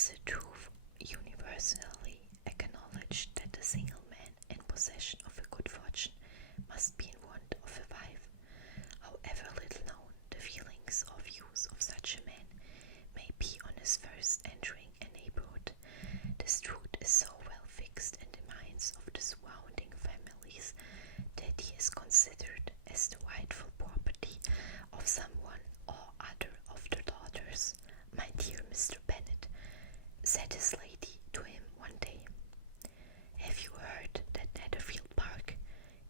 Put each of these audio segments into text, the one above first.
is a truth universally acknowledged that a single man in possession of a good fortune must be in want of a wife. However little known the feelings or views of such a man may be on his first entering a neighborhood, this truth is so well fixed in the minds of the surrounding families that he is considered as the rightful property of someone or other of the daughters. "My dear Mr. Bennet," said his lady to him one day, "have you heard that Netherfield Park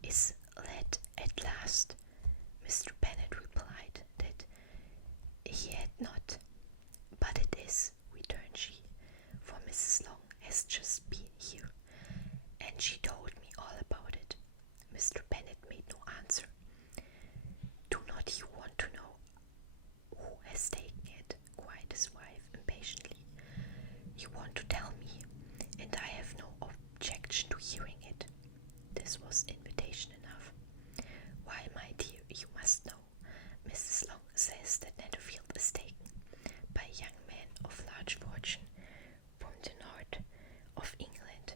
is let at last?" Mr. Bennet replied that he had not. "But it is," returned she, "for Mrs. Long has just been here, and she told me all about it." Mr. Bennet made no answer. "Do not you want to know who has taken it?" cried his wife impatiently. "You want to tell me, and I have no objection to hearing it." This was invitation enough. "Why, my dear, you must know. Mrs. Long says that Netherfield is taken by a young man of large fortune from the north of England,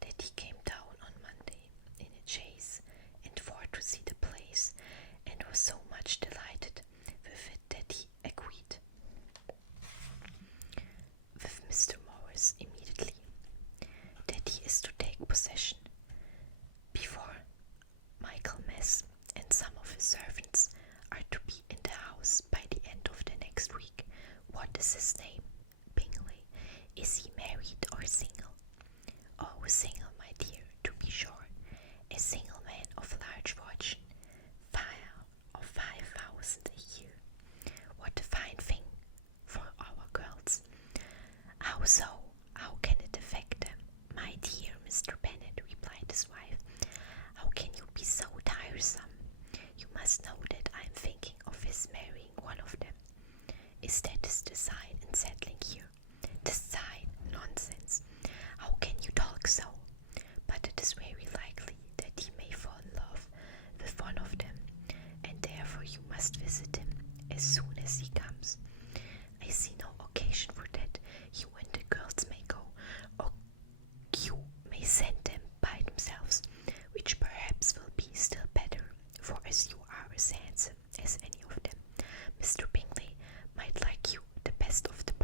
that he came down on Monday in a chaise and for to see the place, and was so much delighted with it that he agreed with Mr. Morris immediately that he is to take possession before Michaelmas, and some of his servants are to be in the house by the end of the next week. What is his name?" "Bingley." "Is he married or single?" "Oh, single, my dear, to be sure. A single man of large fortune, 5,000 a year. What a fine thing for our girls." "How so? How can it affect them?" "My dear Mr. Bennet," replied his wife, "how can you be so tiresome? You must know that I am thinking of his marrying one of them." "Is that his design in settling here?" "Design? Nonsense! How can you talk so? But it is very likely that he may fall in love with one of them, and therefore you must visit him as soon as he comes. I see no occasion for that. You and the girls may go, or you may send them by themselves, which perhaps will be still better, for as you are as handsome as any of them, Mr. Bingley might like you the best of the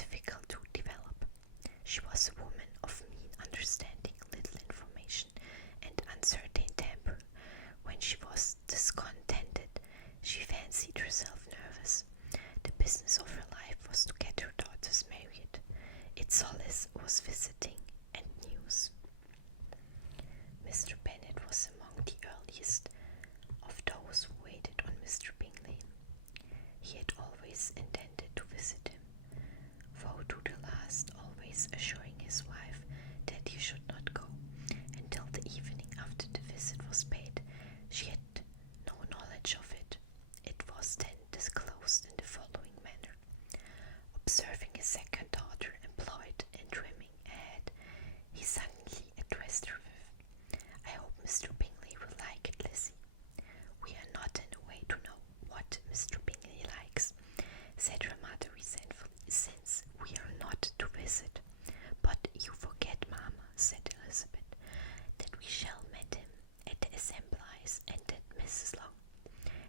difficult to develop. She was a woman of mean understanding, little information, and uncertain temper. When she was discontented, she fancied herself nervous. The business of her life was to get her daughters married. Its solace was visiting and news. Mr. Bennet was among the earliest of those who waited on Mr. Bingley. He had always intended to visit him, though to the last always assuring his wife that he should not go until the evening after the visit was paid. She had no knowledge of it. It was then disclosed in the following manner. Observing his second daughter employed in trimming a hat, he suddenly addressed her with, "I hope Mr. Bingley will like it, Lizzie." "We are not in a way to know what Mr. Bingley likes," said her mother resentfully, "since we are not to visit." "But you forget, mamma," said Elizabeth, "that we shall meet him at the assemblies, and that Mrs. Long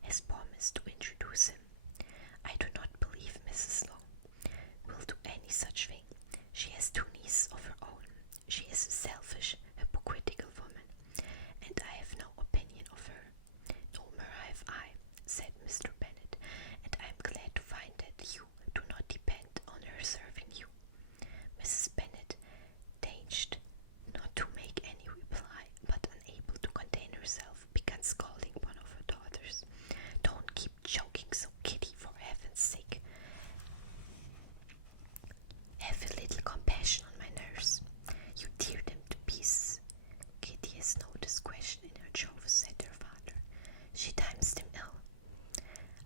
has promised to introduce him. I do not believe Mrs. Long will do any such thing. She has two nieces of her own. She is a selfish, hypocritical woman, and I have no opinion of her." "No more have I," said Mr. Bennet, "and I am glad to find that you do not depend on her serving you." Mrs. Bennet deigned not to make any reply, but unable to contain herself, began scolding one of her daughters. "Don't keep joking so, Kitty, for heaven's sake. Have a little compassion on my nerves. You tear them to pieces." "Kitty has no discretion in her jokes," said her father. "She times them ill."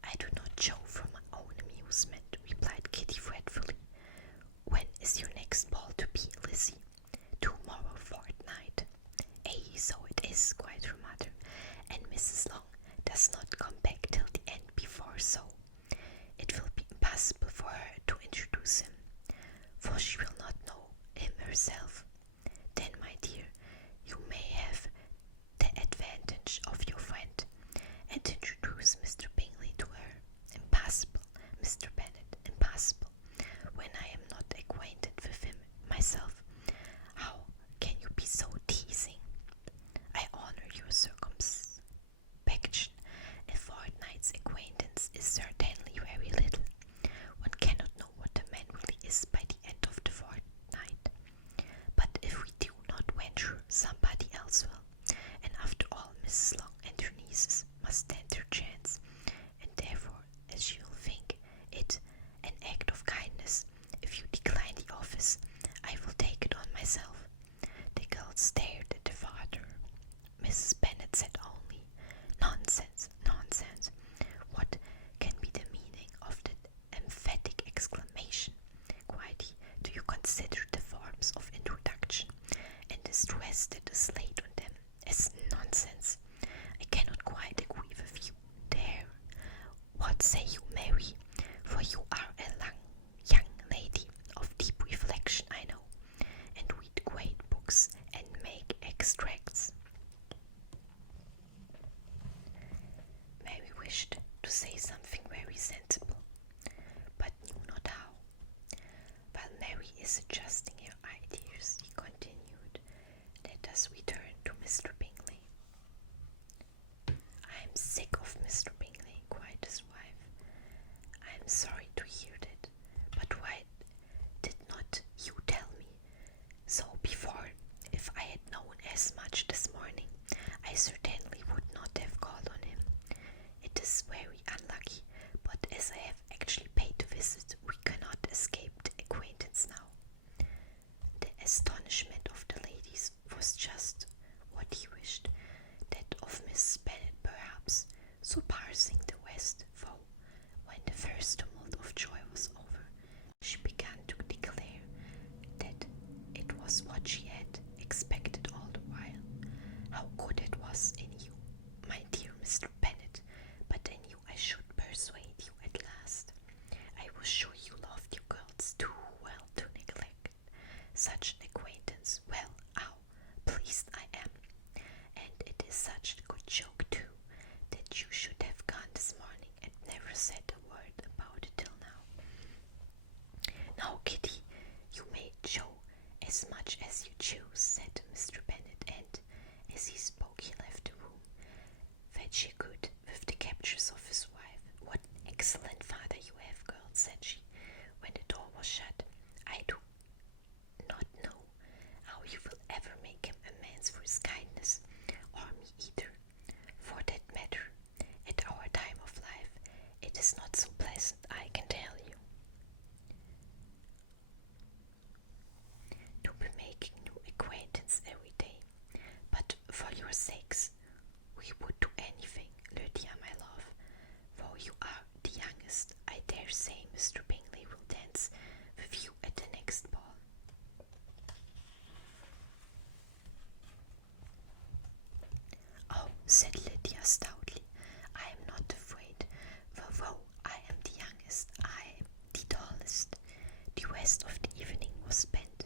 "I do not joke for my own amusement," replied Kitty fretfully. "When is your next ball to be, Lizzie?" "Tomorrow fortnight." "So it is," cried her mother, "and Mrs. Long does not come back till the end before, so it will be impossible for her to introduce him, for she will not know him herself. Then, my dear, you may have the advantage of your friend, and introduce Mr. Bingley to her." "Impossible, Mr. Bennet, impossible, when I am not acquainted with him myself. How can you be so teasing?" "I honor your circumspection. A fortnight's acquaintance is certainly very little. One cannot know what a man really is by the end of the fortnight. But if we do not venture, somebody else will, and after all, Mrs. Long and her nieces must stand their chance, and therefore, as you'll think it an act of kindness, if you decline the office, I will take it on myself." The girls stared at the father. Mrs. Bennet said only, "Nonsense, nonsense." "What can be the meaning of that emphatic exclamation?" cried he. "Do you consider the forms of introduction, and the stress that is laid on them, as nonsense? I cannot quite agree with you there. What say you, Mary? For you are a young lady of deep reflection, I know, and read great books and make extracts." Mary wished to say something very sensible, but knew not how. "While Mary is adjusting her ideas," he continued, "let us return to Mr. Bingley." "I am sick of Mr. Bingley," cried his wife. "I am sorry to hear that, but why did not you tell me so before? If I had known as much this morning, I certainly would not have called on him. It is very unlucky, but as I have actually paid the visit, we cannot escape the acquaintance now." The astonishment of the ladies was just what he wished, that of Mrs. Bennet perhaps surpassing the rest, though when the first tumult of joy was over, she began to declare that it was what she had expected all the while. "How good it was in you, my dear Mr. Bennet, but I knew I should persuade you at last. I was sure you loved your girls too well to neglect such an acquaintance. Well, how pleased I am, and it is such a good joke too, that you should have gone this morning and never said a word about it till now." "Now, Kitty, she could with the captures of his wife. "What an excellent father you have, girl," said she, when the door was shut. "I do not know how you will ever make him amends for his kindness, or me either. For that matter, at our time of life, it is not so pleasant, I can tell you, to be making new acquaintance every day. But for your sakes, we would do anything, Lydia, my love. For you are the youngest, I dare say Mr. Bingley will dance with you at the next ball." "Oh," said Lydia stoutly, "I am not afraid, for though I am the youngest, I am the tallest." The rest of the evening was spent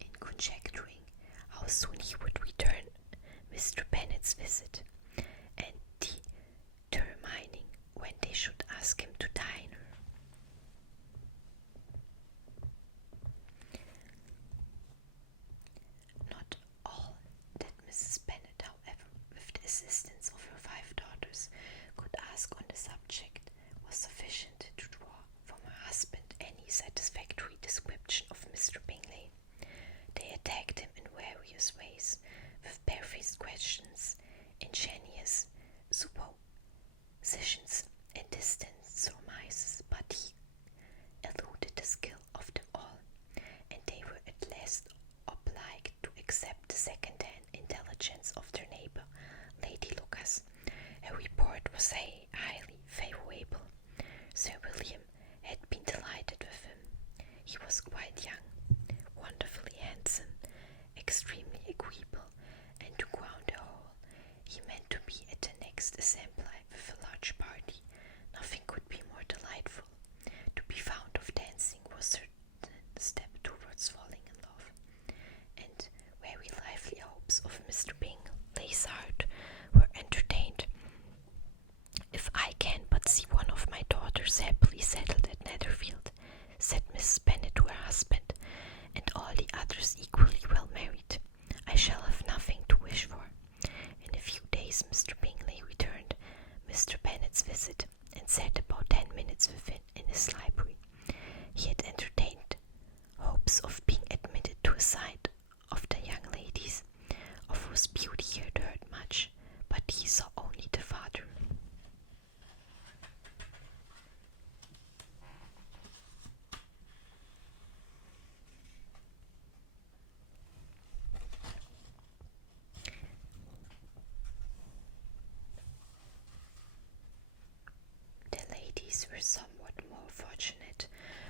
in conjecturing how soon he would return Mr. Bennet's visit, and determining when they should ask him to dine. Not all that Mrs. Bennet, however, with the assistance of her 5 daughters, could ask on the subject was sufficient to draw from her husband any satisfactory description of Mr. Bingley. They attacked him in various ways, with barefaced questions, ingenious suppositions, and distant surmises, but he eluded the skill of them all, and they were at last obliged to accept the second-hand intelligence of their neighbour, Lady Lucas. Her report was highly favourable. Sir William had been delighted with him. He was quite young, wonderfully handsome, extremely agreeable, and to crown the whole, he meant to be at the next assembly with a large party. Nothing could be more delightful. To be fond of dancing was certain step towards falling in love, and very lively hopes of Mr. Bingley's heart were entertained. "If I can but see one of my daughters happily settled at Netherfield," said Mrs. Bennet to her husband, "and all the others equally well married, I shall have nothing to wish for." In a few days Mr. Bingley returned Mr. Bennet's visit, and sat about 10 minutes within in his library. He had entertained hopes of being admitted to a sight of the young ladies, of whose beauty he had heard much, but he saw only the father. The ladies were somewhat more fortunate,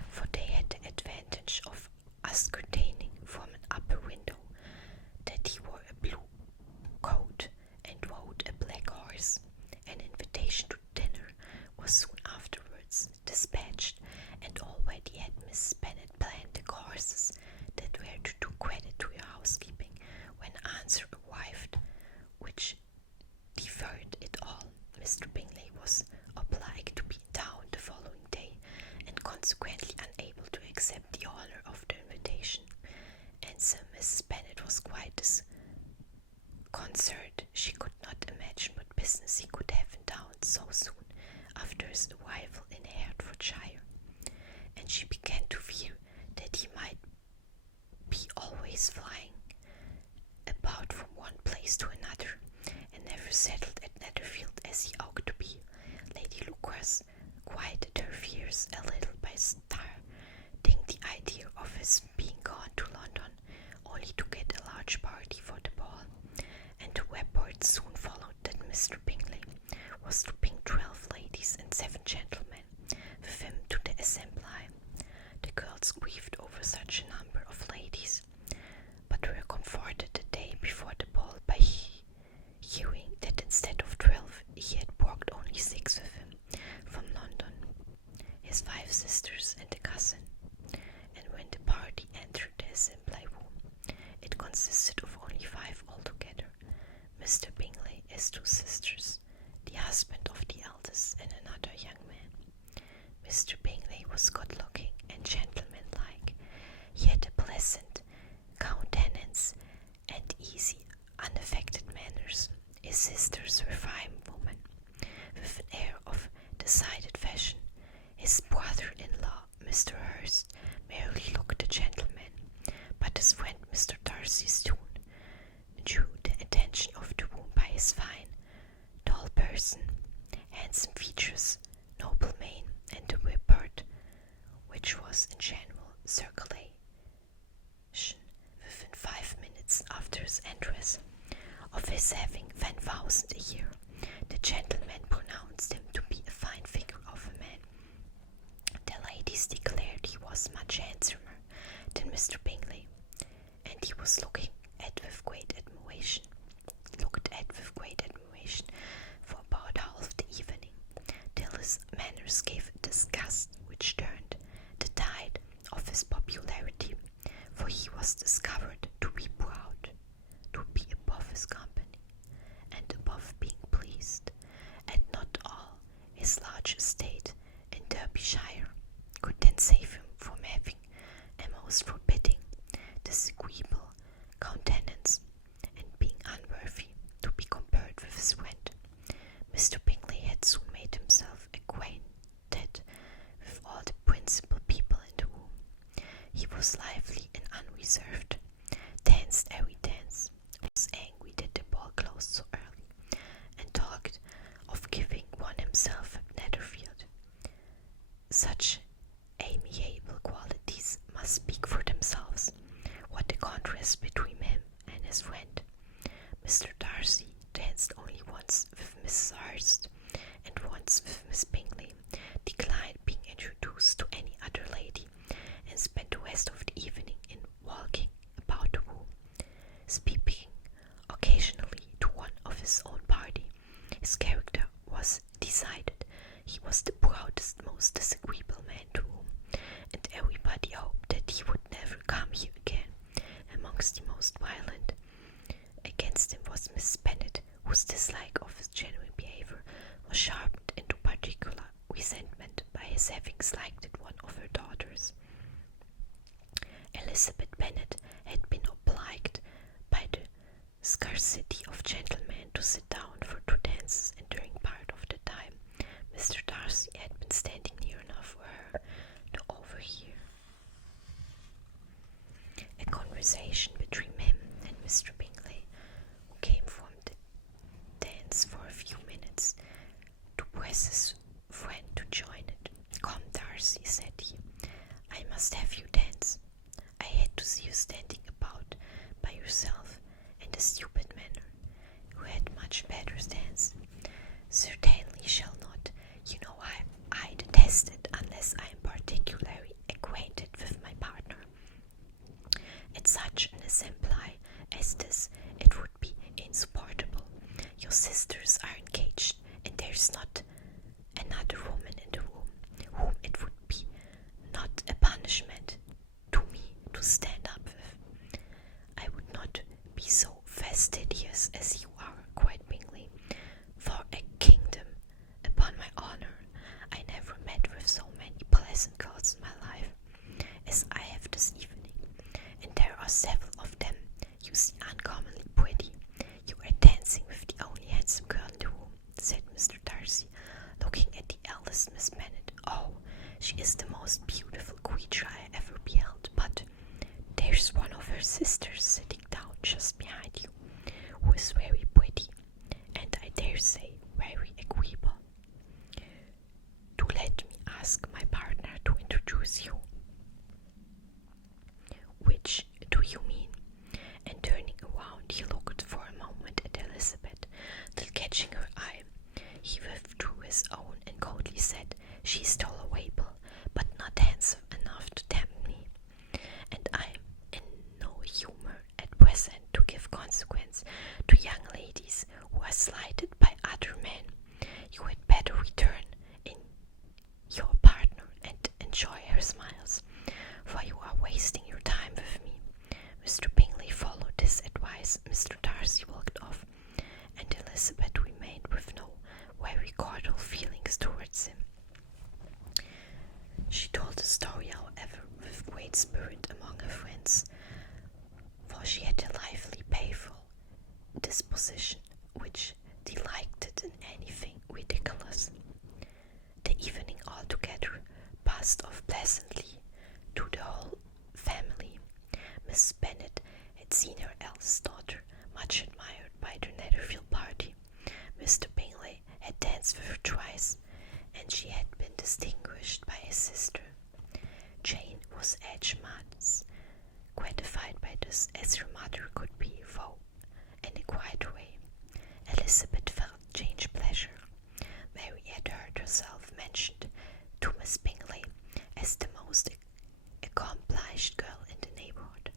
for they had the advantage of ascertaining from an upper window that he wore a blue coat and rode a black horse. An invitation to dinner was soon afterwards dispatched, and already had Mrs. Bennet planned the courses that were to do credit to her housekeeping, when answer arrived which deferred it all. Mr. Bingley was obliged to be in town the following day, and consequently unable to accept the honour of the invitation, and so Mrs. Bennet was quite disconcerted. She could not imagine what business he could have in town so soon after his arrival in Hertfordshire, and she began to fear that he might be always flying about from one place to another, and never settled at Netherfield as he ought to be. Lady Lucas quieted her fears a little by starting the idea of his being gone to London, only to get a large party for the ball, and the report soon followed that Mr. Bingley was to bring 12 ladies and 7 gentlemen with him to the assembly. The girls grieved over such a number of ladies, but were comforted the day before the ball by hearing that instead of 12 he had brought only 6 with him from London, his 5 sisters and a cousin. And when the party entered the assembly room, it consisted of only 5 altogether: Mr. Bingley, his 2 sisters, the husband of the eldest, and another young man. Mr. Bingley was good-looking and gentlemanlike. He had a pleasant countenance and easy, unaffected manners. His sisters were fine women, Darcy's tune drew the attention of the room by his fine, tall person, handsome features, noble mane, and the report, which was in general circulation within 5 minutes after his entrance, of his having 10,000 a year. The gentlemen pronounced him to be a fine figure of a man. The ladies declared he was much handsomer than Mr. Bingley, and he was looked at with great admiration for about half the evening, till his manners gave a disgust which turned the tide of his popularity, for he was discovered to be proud, to be above his company, and above being pleased, and not all his large estate in Derbyshire could then save him from having a most forbidding, disagreeable countenance, and being unworthy to be compared with his friend. Mr. Bingley had soon made himself acquainted with all the principal people in the room. He was lively and unreserved, danced every dance, was angry that the ball closed so early, and talked of giving one himself at Netherfield. Such amiable qualities must speak for themselves. What a contrast between him and his friend. Mr. Darcy danced only once with Mrs. Hurst and once with Miss Bingley, declined being introduced to any other lady, and spent the rest of the evening in walking about the room, speaking occasionally to one of his own party. His character was decided. He was the proudest, most disagreeable man in the room, and everybody hoped that he would never come here again. Amongst the most violent against him was Miss Bennet, whose dislike of his genuine behaviour was sharpened into particular resentment by his having slighted one of her daughters. Elizabeth Bennet had been obliged by the scarcity of gentlemen to sit down for 2 dances, and during part of the time Mr. Darcy had been standing near enough for her to overhear a conversation between him and Mr. Bingley, who came from the dance for a few minutes to press his friend to join it. "Come, Darcy," said he, "I must have you dance. I hate to see you standing about by yourself in a stupid manner. You had much better dance." "Certainly shall not. You know I detest it unless I am particularly acquainted with my partner. At such an assembly as this it would be insupportable. Your sisters are engaged, and there is not another woman in the room whom it would be not a punishment to me to stand up with. I would not be so fastidious as you are, cried Bingley. For a kingdom, upon my honour, I never met with so many pleasant girls in my life as I have this evening, and there are several of them you see uncommonly pretty. You are dancing with the only handsome girl in the room," said Mr. Darcy, looking at the eldest Miss Bennet. "Oh, she is the most beautiful creature I ever beheld, but there's one of her sisters sitting down just behind you, who is very pretty, and I dare say very agreeable. Do let me ask my partner to introduce you." "Which do you mean?" And turning around, he looked for a moment at Elizabeth, till catching her eye, he withdrew his own and coldly said, "She is tolerable, but not handsome enough to tempt me, and I am in no humour at present to give consequence to young ladies who are slighted by other men. You had better return in your partner and enjoy her smiles, for you are wasting your time with me." Mr. Bingley followed this advice. Mr. Darcy walked off, and Elizabeth remained with no very cordial feelings towards him. She told the story, however, with great spirit among her friends, for she had a lively, playful disposition which delighted in anything ridiculous. The evening altogether passed off pleasantly to the whole family. Miss Bennet had seen her as gratified by this as her mother could be, though in a quiet way. Elizabeth felt Jane's pleasure. Mary had heard herself mentioned to Miss Bingley as the most accomplished girl in the neighbourhood,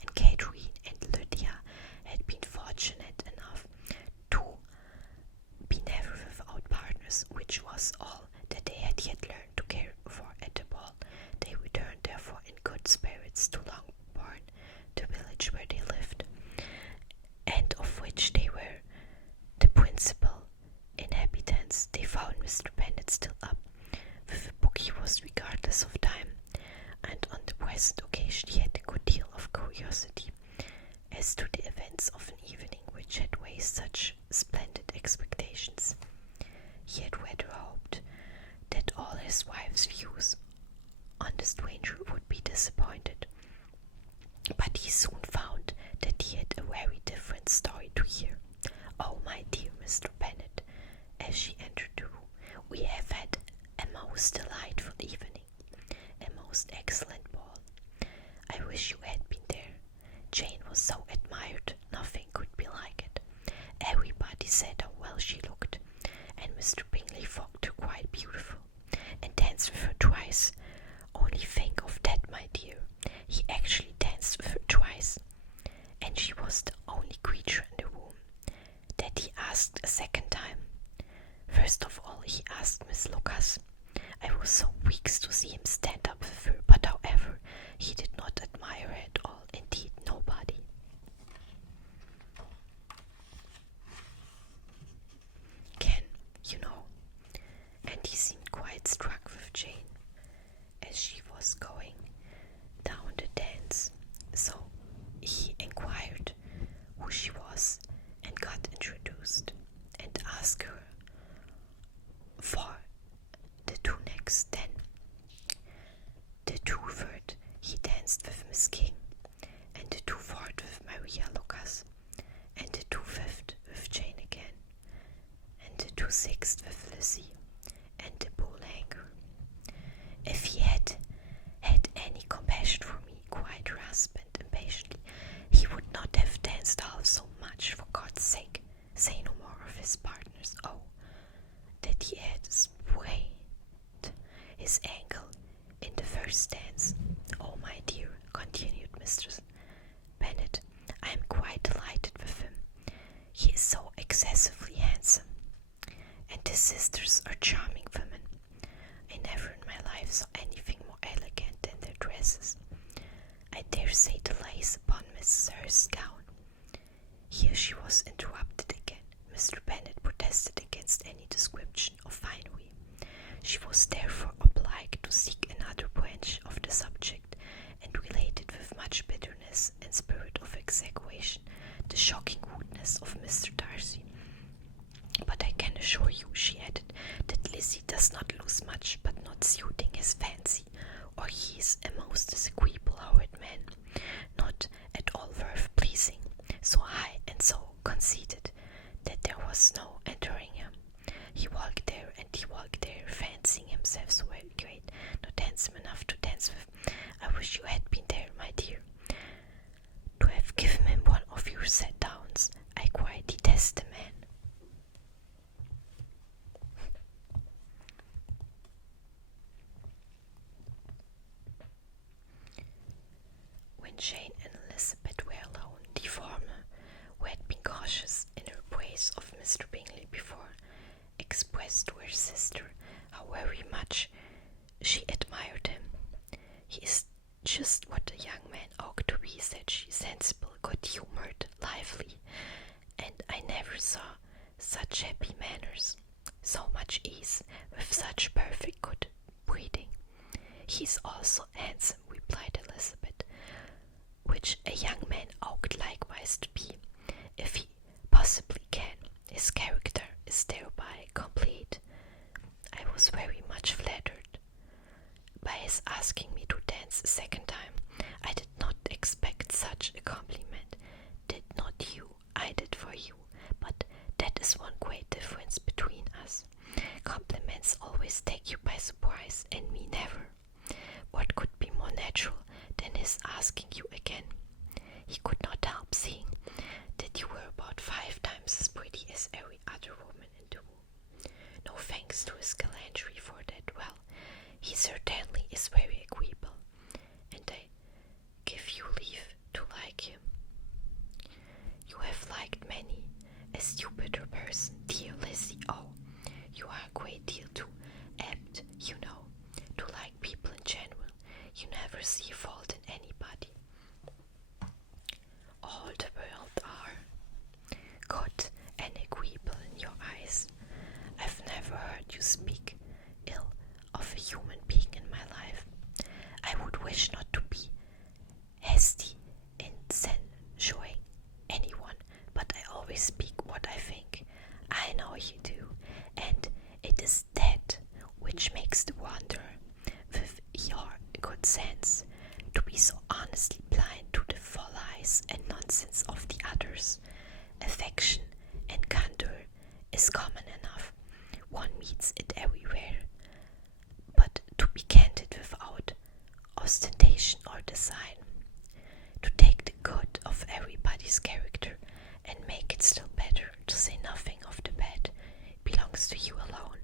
and Catherine and Lydia had been fortunate enough to be never without partners, which was all that they had yet learned to care for at the ball. They returned therefore in good spirits to Longbourn, the village where they lived, and of which they were the principal inhabitants. They found Mr. Bennet still up with a book. He was regardless of time, and on the present occasion he had a good deal of curiosity as to the events of an evening which had raised such splendid expectations. He had rather hoped that all his wife's views on the stranger would be disappointed, but he soon found that he had a very different story to hear. "Oh, my dear Mr. Bennet," as she entered the room, "we have had a most delightful evening, a most excellent ball. I wish you had been there. Jane was so admired, nothing could be like it. Everybody said how well she looked, and Mr. Bingley thought her quite beautiful, and danced with her twice. Only think of that, my dear. He actually danced with her twice, and she was the only creature in the room that he asked a second time. First of all, he asked Miss Lucas. I was so vexed to see him stand up with her, but however, he did not admire her at all, indeed nobody. Ken, you know," and he seemed quite struck with Jane as she was going down the dance, so he inquired who she was and got introduced, and asked her for the two next. Then the two third he danced with Miss King, and the two fourth with Maria Lucas, and the two fifth with Jane again, and the two sixth with Lizzie, and the bull hanger. "If he had had any compassion for me," cried her husband impatiently, "he would not have danced half so much. For God's sake, say no more of his partners. Oh, that he had sprained his ankle in the first dance. Oh, my dear," continued Mistress Bennet, "I am quite delighted with him. He is so excessively handsome, and his sisters are charming women. I never in my life saw anything more elegant than their dresses. I dare say the lace upon Mrs. Hurst's gown." Here she was interrupted again. Mr. Bennet protested against any description of finery. She was therefore obliged to seek another branch of the subject, and related with much bitterness and spirit of exaggeration the shocking rudeness of Mr. Darcy. "But I can assure you," she added, "that Lizzie does not lose much by not suiting his fancy, or he is a most disagreeable horrid man, not at all worth pleasing, so high and so conceited that there was no entering him. He walked there and he walked there, fancying himself so very great, not handsome enough to dance with. I wish you had been there, my dear, to have given him one of your set downs. I quite detest the man." When Jane and Elizabeth were alone, the former, who had been cautious in her praise of Mr. Bingley before, expressed to her sister how very much she admired him. "He is just what a young man ought to be," said she, "sensible, good-humoured, lively, and I never saw such happy manners, so much ease, with such perfect good breeding." "He is also handsome," replied Elizabeth, "which a young man ought likewise to be, if he possibly can. His character is thereby complete. I was very much flattered by his asking me to dance a second time. I did not expect such a compliment. Did not you? I did for you, but that is one great difference between us. Compliments always take you by surprise, and me never. What could be more natural than his asking you again. He could not help seeing that you were about 5 times as pretty as every other woman in the room. No thanks to his gallantry for that. Well, he certainly is very agreeable, and I give you leave to like him. You have liked many a stupider person, dear Lizzie. Oh, you are a great deal too apt, you know, to like people in general. You never see a fault in anybody. All the world are good and agreeable in your eyes. I've never heard you speak ill of a human being in my life. I would wish not to be hasty in censuring anyone, but I always speak what I think. I know you do, and it is that which makes the wonder, with your good sense, to be so honestly blind to the follies and nonsense of the others. Affection and candor is common enough. One meets it everywhere. But to be candid without ostentation or design, to take the good of everybody's character and make it still better, to say nothing of the bad, belongs to you alone.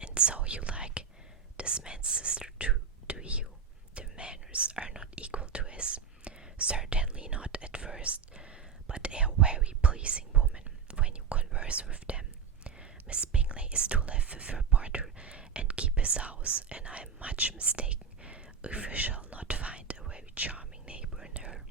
And so you like this man's sister too, do you? The manners are not equal to his. Certainly not at first, but they are very pleasing women when you converse with them. Miss Bingley is to live with her brother and keep his house, and I am much mistaken if we shall not find a very charming neighbour in her.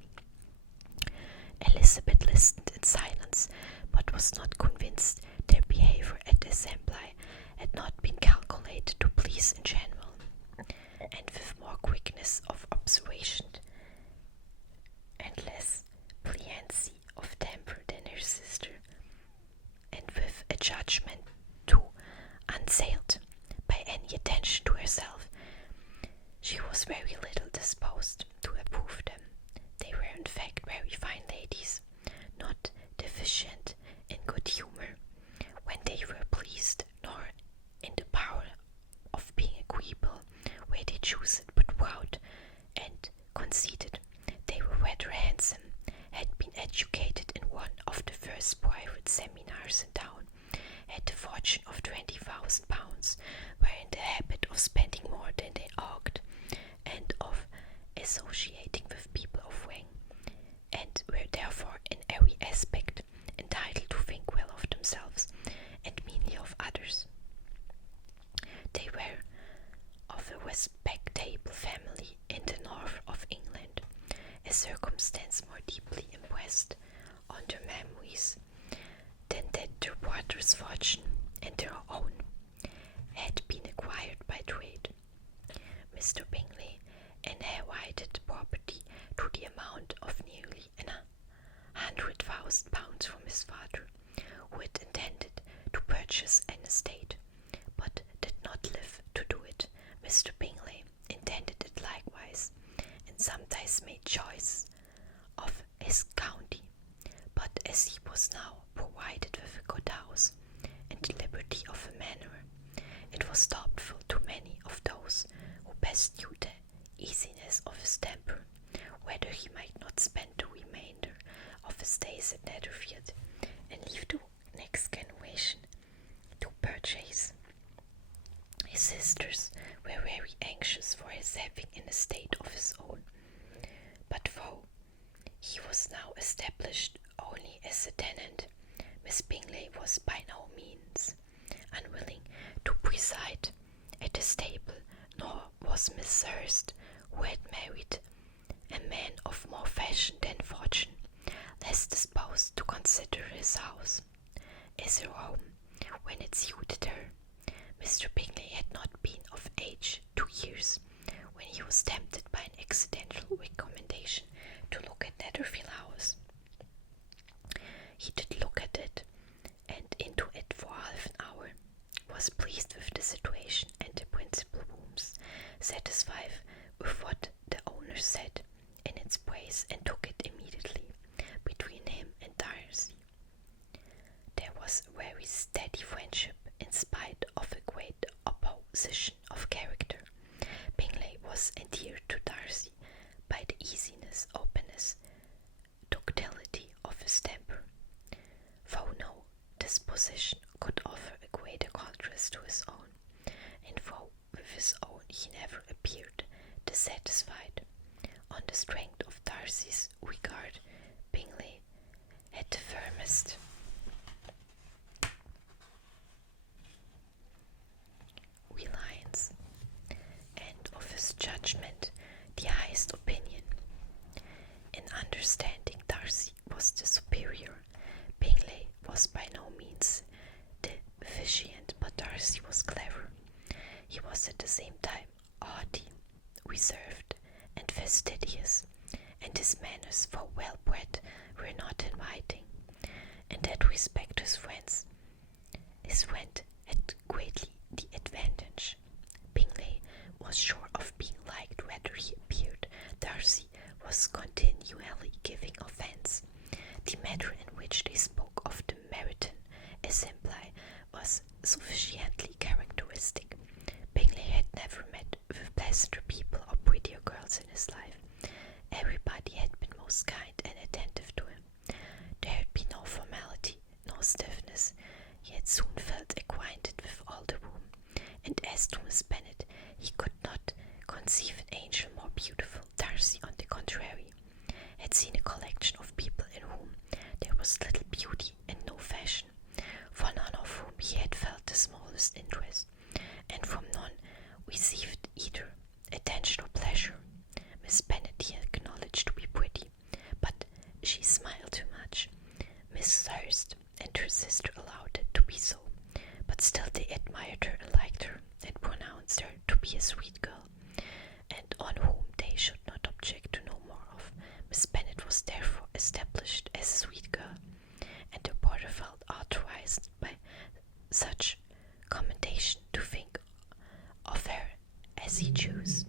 Elizabeth listened in silence, but was not convinced their behaviour at the assembly had not been calculated to please in general, and with more quickness of observation and less pliancy of temper than her sister, and with a judgment too unassailed by any attention to herself, she was very little disposed to approve them. They were in fact very fine ladies, not deficient in good humour when they were pleased, nor in the power of being agreeable where they choose it, but proud and conceited. They were rather handsome, had been educated in one of the first private seminars in town, had the fortune of £20,000, were in the habit of spending more than they ought, and of associating with people of rank, and were therefore in every aspect entitled to think well of themselves and meanly of others. They were of a respectable family in the north of England, a circumstance more deeply impressed on their memories than that their brother's fortune and their own had been acquired by trade. Mr. Bingley inherited property to the amount of nearly £100,000 from his father, who had intended to purchase an estate, but did not live to do it. Mr. Bingley intended it likewise, and sometimes made choice of his county, but as he was now provided with a good house and the liberty of a manor, it was doubtful to many of those who best knew the easiness of his temper, whether he might not spend the remainder of his days at Netherfield and leave the next generation to purchase. His sisters were very anxious for his having an estate of his own, but though he was now established only as a tenant, Miss Bingley was by no means unwilling to preside at the stable, nor was Miss Hurst, who had married a man of more fashion than fortune, less disposed to consider his house as her home when it suited her. Mr. Bingley had not been of age 2 years when he was tempted by an accidental recommendation to look at Netherfield House. He did look at it, and into it for half an hour, was pleased with the situation and the principal rooms, satisfied with what the owner said in its praise, and took it immediately. Between him and Darcy there was a very steady friendship in spite of a great opposition of character. Bingley was endeared to Darcy by the easy his temper, though no disposition could offer a greater contrast to his own, and though with his own he never appeared dissatisfied. On the strength of Darcy's regard, Bingley had the firmest reliance, and of his judgment the highest opinion. In understanding, Darcy was the superior. Bingley was by no means deficient, but Darcy was clever. He was at the same time haughty, reserved, and fastidious, and his manners, though well bred, were not inviting. In that respect his friend had greatly the advantage. Bingley was sure of being liked whether he appeared. Darcy was continually giving offence. The manner in which they spoke of the Meryton assembly was sufficiently characteristic. Bingley had never met with pleasanter people or prettier girls in his life. Everybody had been most kind and attentive to him. There had been no formality, no stiffness. He had soon felt acquainted with all the room, and as to Miss Bennet, he could not conceive an angel more beautiful. Darcy, on the contrary, had seen a collection of people in whom there was little beauty and no fashion, for none of whom he had felt the smallest interest, and from none received either attention or pleasure. Miss Bennet he acknowledged to be pretty, but she smiled too much. Miss Hurst and her sister allowed it to be so, but still they admired her and liked her, and pronounced her to be a sweet girl, and on whom they should not object to know more of. Miss Bennet was therefore established as a sweet girl, and the porter felt authorized by such commendation to think of her as he chose.